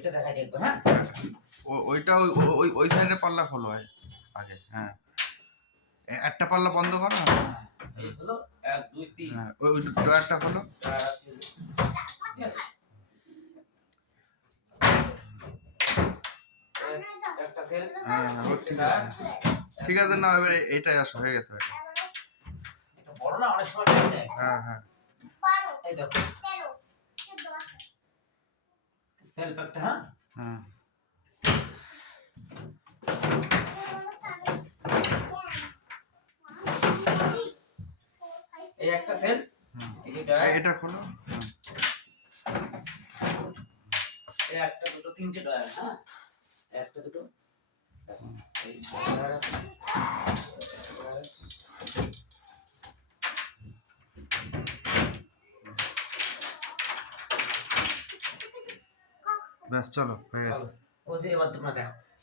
এটা দেখাই একবার। হ্যাঁ, ওইটা ওই সাইডে পাল্লা খোলো আগে। হ্যাঁ, একটা পাল্লা বন্ধ করো। এই হলো 1 2 3। হ্যাঁ, ওই ড্রয়ারটা খোলো। একটা সেল। হ্যাঁ, ঠিক আছে না, এবারে এটাই আসো, হয়ে গেছে এটা। এটা বড় না, অনেক সময় টাইম নেয়। হ্যাঁ হ্যাঁ, এই দেখো সেল প্যাকটা। হ্যাঁ, হ্যাঁ, এই একটা সেল, এই যে ডয়ার, এটা খোলো। এই একটা দুটো তিনটে ডয়ার। হ্যাঁ, একটা দুটো, এই ডয়ার আছে। ব্যাস চলো, হয়ে গেছে। ওদের এবার তোমরা দেখো।